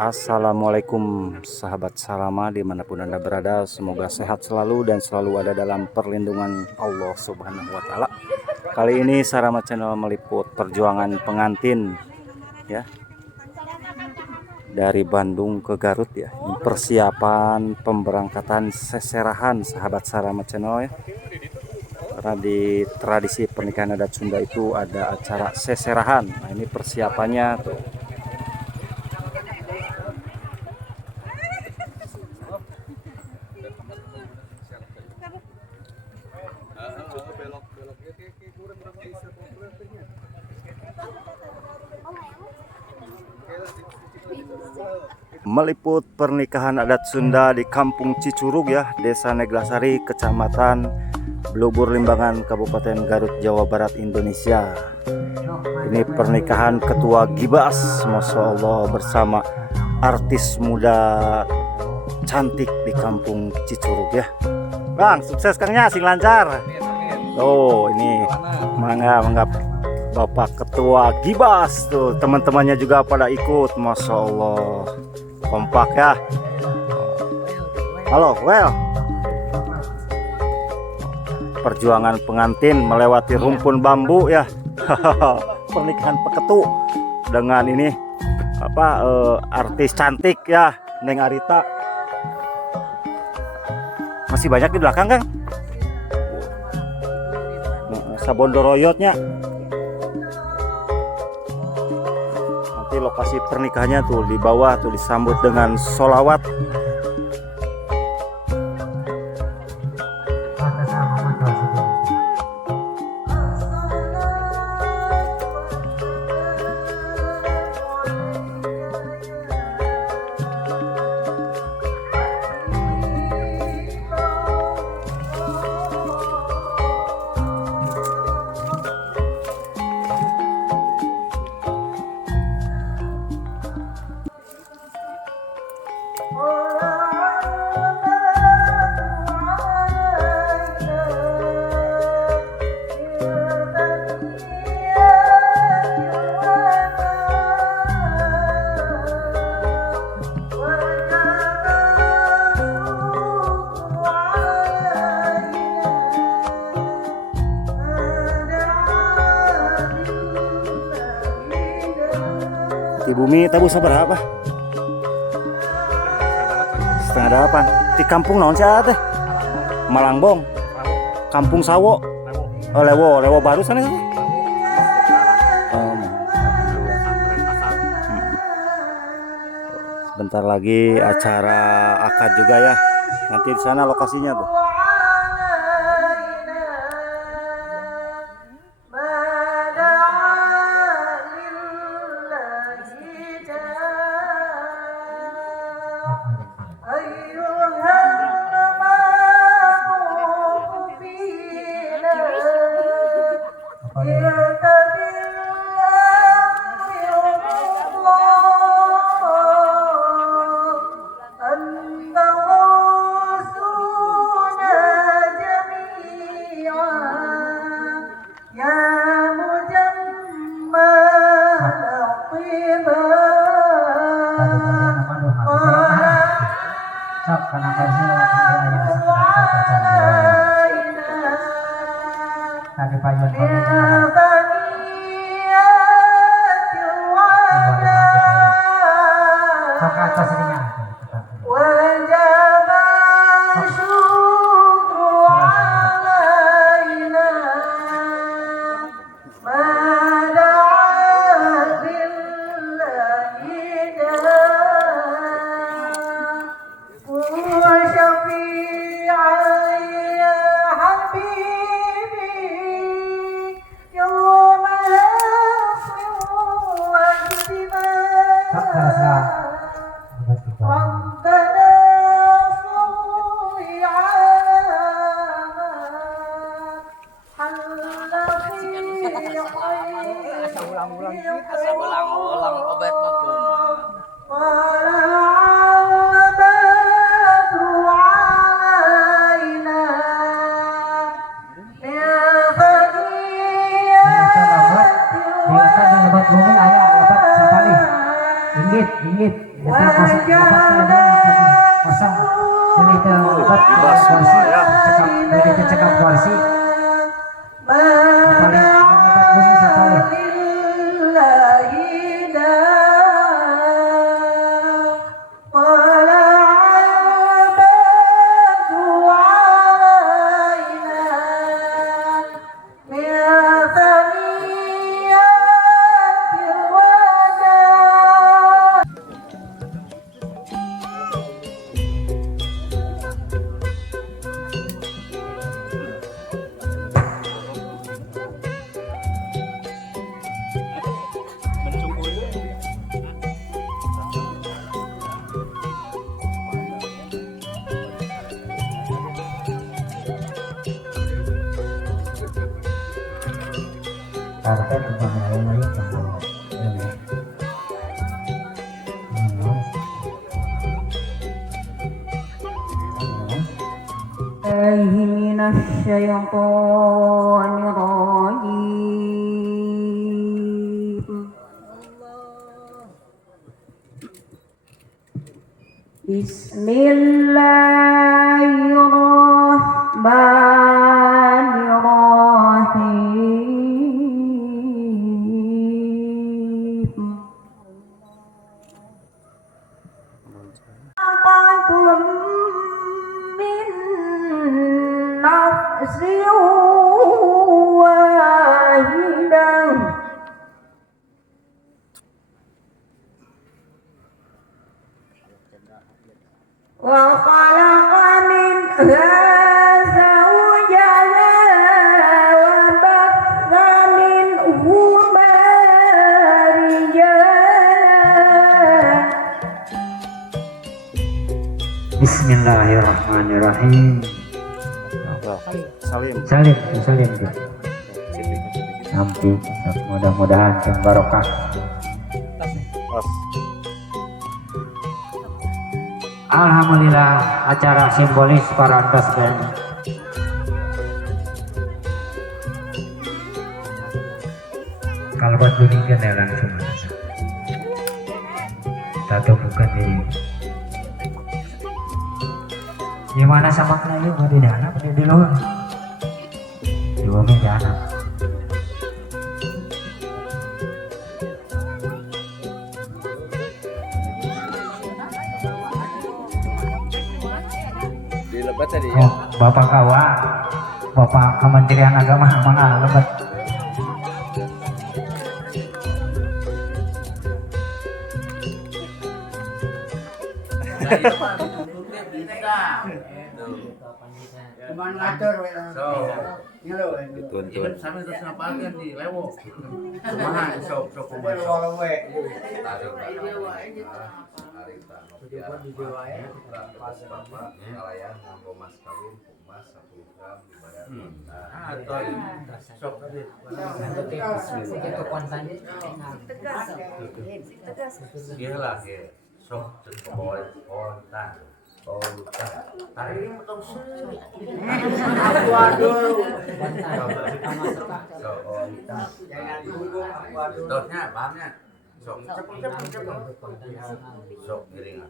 Assalamualaikum sahabat Salama dimanapun Anda berada, semoga sehat selalu dan selalu ada dalam perlindungan Allah Subhanahu wa Ta'ala. Kali ini Salama Channel meliput perjuangan pengantin ya dari Bandung ke Garut ya. Persiapan pemberangkatan seserahan sahabat Salama Channel ya. Karena di tradisi pernikahan adat Sunda itu ada acara seserahan. Nah, ini persiapannya tuh. Meliput pernikahan adat Sunda di Kampung Cicurug ya, Desa Neglasari, Kecamatan Blubur Limbangan, Kabupaten Garut, Jawa Barat, Indonesia. Ini pernikahan Ketua Gibas, Masya Allah, bersama artis muda cantik di Kampung Cicurug ya. Bang, sukses Kangnya, sing lancar. Oh, ini mangga Bapak Ketua Gibas tuh, teman-temannya juga pada ikut, Masya Allah, kompak ya. Halo, well. Perjuangan pengantin melewati rumpun bambu ya. Pernikahan peketu dengan ini artis cantik ya, Neng Arita. Masih banyak di belakang, Kang. Sabondoroyotnya. Nanti lokasi pernikahannya tuh di bawah tuh disambut dengan sholawat. Di bumi tabu seberapa? Setengah 8. Di kampung naon sih teh? Malangbong. Kampung Sawo. Oh, Lewo baru sana sih. Bentar lagi acara akad juga ya. Nanti di sana lokasinya tuh. Ulang-ulang obat Di lebat bumi ayah lebat sekali. Inggit. kosong. Pilih ke obat Bebas kursi, semua ya. pilih ke cekap kursi. Paling obat bumi sekali. Karpet bukan lain من الشيطان الرجيم بسم الله الرحمن الرحيم خلقكم من نفس واحدة وخلق منها زوجها وبث منهما رجالا Bismillahirrahmanirrahim. Salim. Salim nanti mudah-mudahan yang barokah. Pas. Alhamdulillah acara simbolis Parantos Band. Kalau buat bunyikan ya langsung tato bukan diri. Gimana sama kayu di dalam di luar? Di luar di dalam. Dilebat tadi ya. Oh, Bapak Kawa, Bapak Kementerian Agama mana lebat. Cuman ngatur Dituntun. sampai terus ngapain di lewo. Kumaha sok kumaha. Iya lah, sok boleh kontak. Tarik potong waduh. Contohnya bahannya sok cepet. Sok giringan.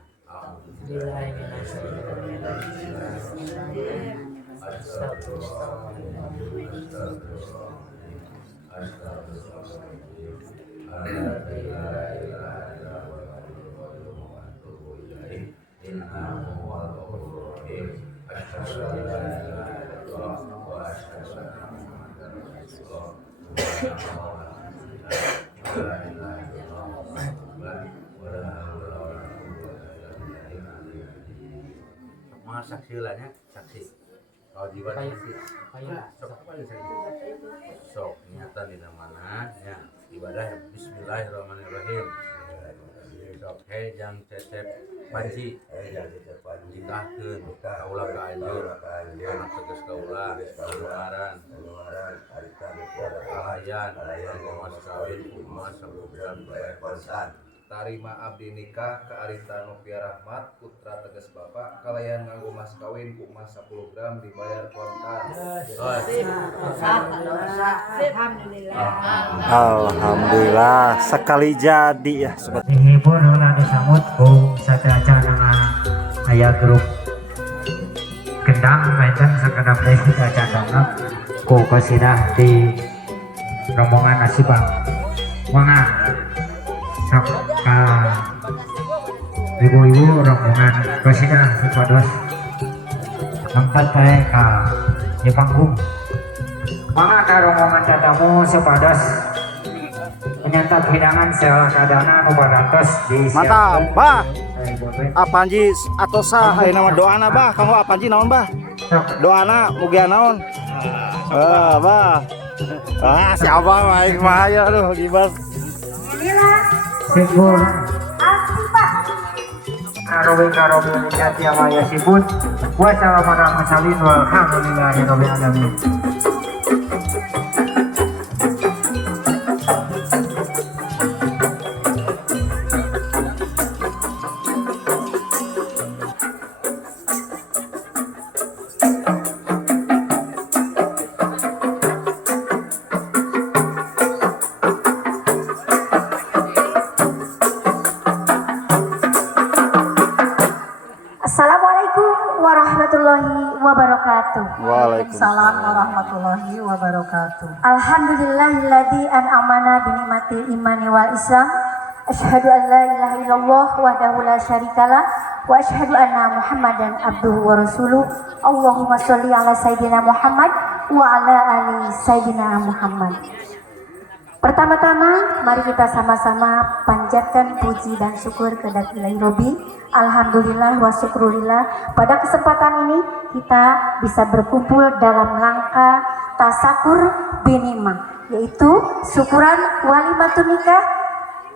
Mah saksi lahnya saksi. Kalau di mana saksi? Sok niatan di mana ya ibadah Bismillahirrahmanirrahim. Sok jang cecep panci nikahkeun kaula ka anjeun anak tegas kaula keluaran alayan mas kawin mas sabukan persan tarima abdi nikah ke Arita Novia Rahmat putra tegas bapak kalayan nganggo mas kawin ku emas 10 gram dibayar kontan. Alhamdulillah sekali jadi ya sobat. dihibur ulah disambut ku sateaca dengan aya grup gendang menten sakedap deui sateaca dongeng ku kosidah di rombongan Asibang Wanga sok ka ibu-ibu rombongan kosidah supados angkat kae ka di panggung Wanga ka rombongan tatamu supados menyantap hidangan segala kadana nu barantos di Mantap, Bah. Apanji atau sah nama doana Bah, kanggo apanji naon Bah? Doana mugia naon? Bah. Siapa main maya aduh gibas. Sibur Karobi Jati Amaya Sibun. Wassalamualaikum warahmatullahi wabarakatuh. Assalamualaikum warahmatullahi wabarakatuh. Waalaikumsalam warahmatullahi wabarakatuh. Alhamdulillahilladzi an'amana bi ni'matil imani wal islam. Asyhadu an la ilaha illallah wahdahu la syarikalah wa asyhadu anna Muhammadan abduhu wa rasuluh. Allahumma sholli ala sayyidina Muhammad wa ala ali sayyidina Muhammad. Pertama-tama mari kita sama-sama panjatkan puji dan syukur kepada Ilahi Robi. Alhamdulillah wa syukurillah. Pada kesempatan ini kita bisa berkumpul dalam rangka tasakur binima, yaitu syukuran walimatun nikah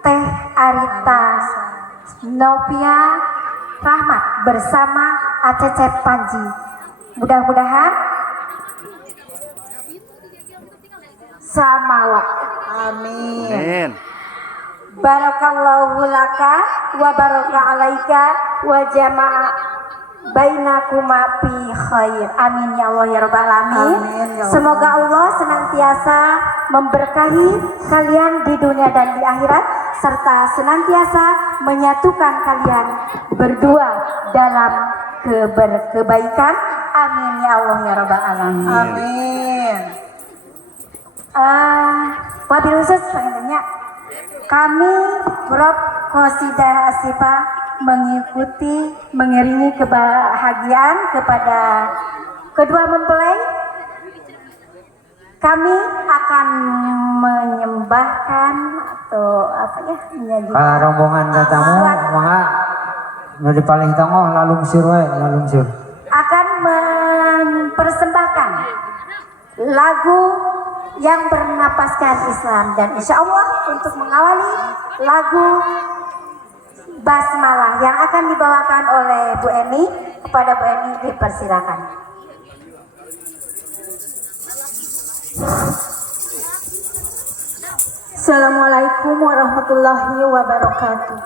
Teh Arita Novia Rahmat bersama Acecep Panji. Mudah-mudahan samawat. Amin. Barakallahu laka wa baraka alaika wa jama'a bainakuma fi khair. Amin ya Allah ya rabbal alamin. Semoga Allah senantiasa memberkahi kalian di dunia dan di akhirat serta senantiasa menyatukan kalian berdua dalam kebaikan. Amin ya Allah ya rabbal alamin. Amin. Wabil khusus selanjutnya kami Grup Qosidah Asifa mengiringi kebahagiaan kepada kedua mempelai. Kami akan menyembahkan atau menyajikan rombongan tatamu mangga nu di paling tengah lalungsur we lalungsur. Akan mempersembahkan lagu yang bernapaskan Islam dan insya Allah untuk mengawali lagu Basmalah yang akan dibawakan oleh Bu Eni. Kepada Bu Eni dipersilakan. Assalamualaikum warahmatullahi wabarakatuh.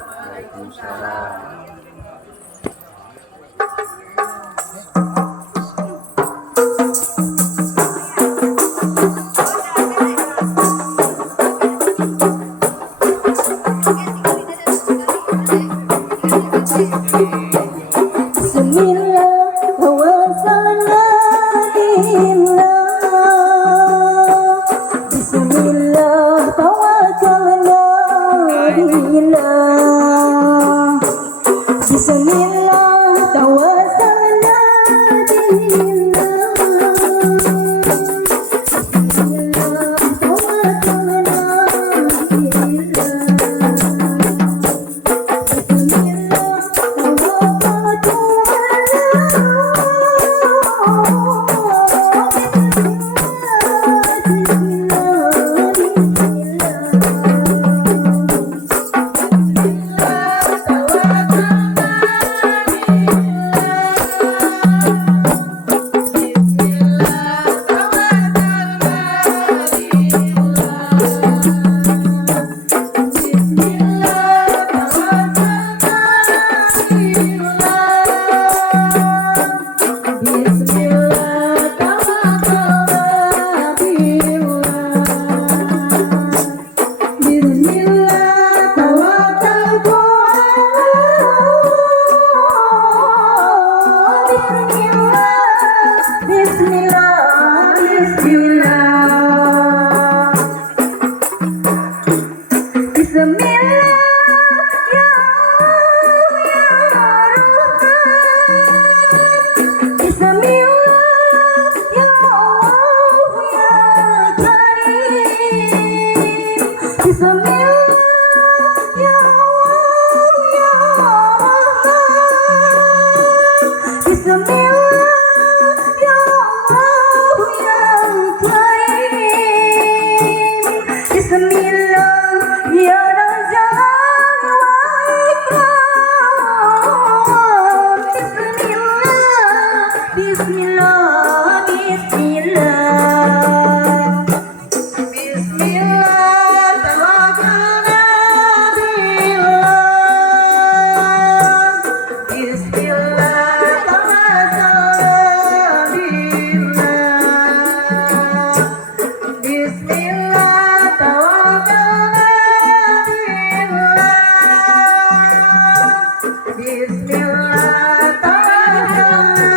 Bismillah tawakkalna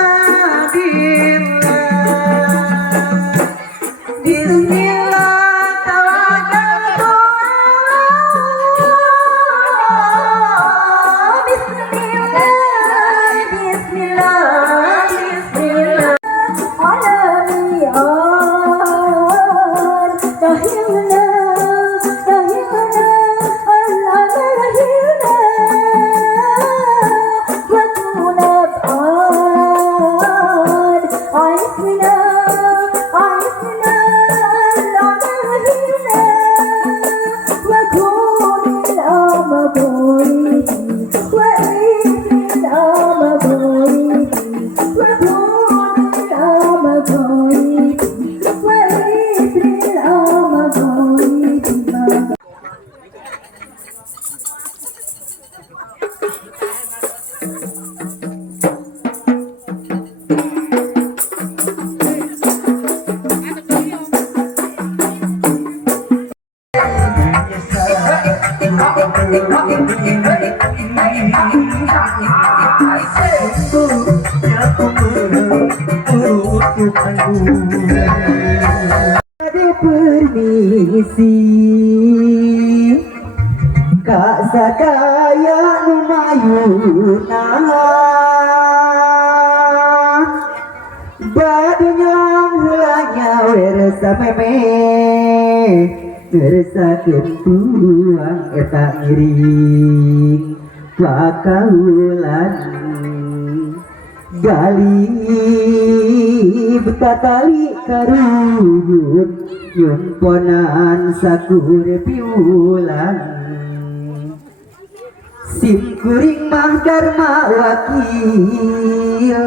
billah. Bismillah tawakkaltu Allah. Bismillah, Bismillah, Bismillah. Alamian, rahimna, rahimna, Allah rahimna. Watunab an, aisna, aisna, Allah rahimna. Wakunil amaburi, wa isil amaburi. Ada permisi Kak sadaya lumayuna Badunyong hulanya wersa meme Wersa kentuang eta ngiring Pakaulan gali betatali karubut nyumponan sakur piulan sim kuring mah dharma wakil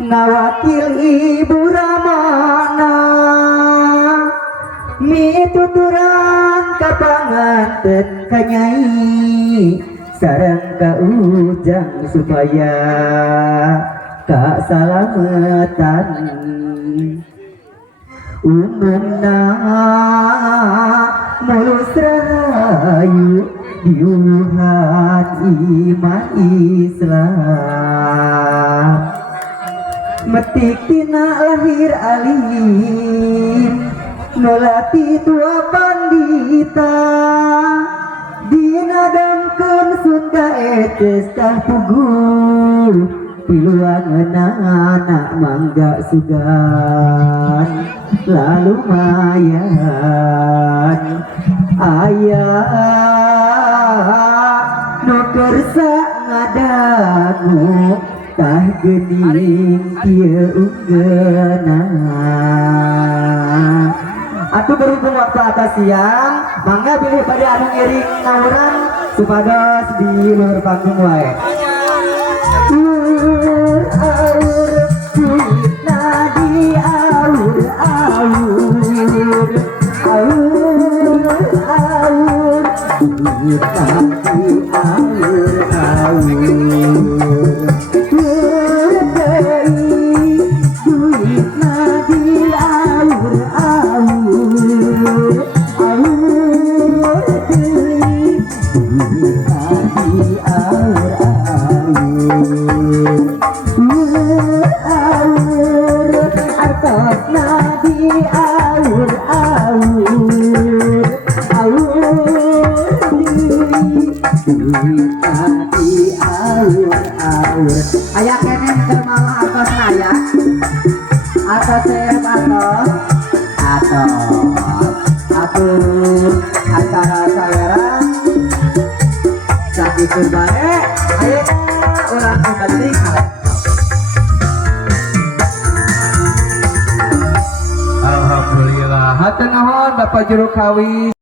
ngawakil ibu ramana mituturan kapanganten kanyai sareng ka ujang supaya tak salamatan umumna mulus rahayu diuhat iman Islam metik tina lahir alim nolati tua pandita dinadamkeun Sunda etes tah pugu piluang anak mangga sugan lalu mayan ayah nu kersa ngadagu tah geuning kieu unggeunana. Atuh berhubung waktu atas siang mangga pilih pada anu ngiring ngawuran supados di luar panggung wae. Aur duit nadi aur aur aur aur duit nadi aur aur duit nadi aur aur aur duit nadi aur aur artos nadi aur aur aur duit nadi aur aur aya kene keur mawa artos naya atos serep atos atur antara saudara sakitu bae ayeuna urang kembali kalek. Alhamdulillah hatur nuhun Bapak Juru Kawi.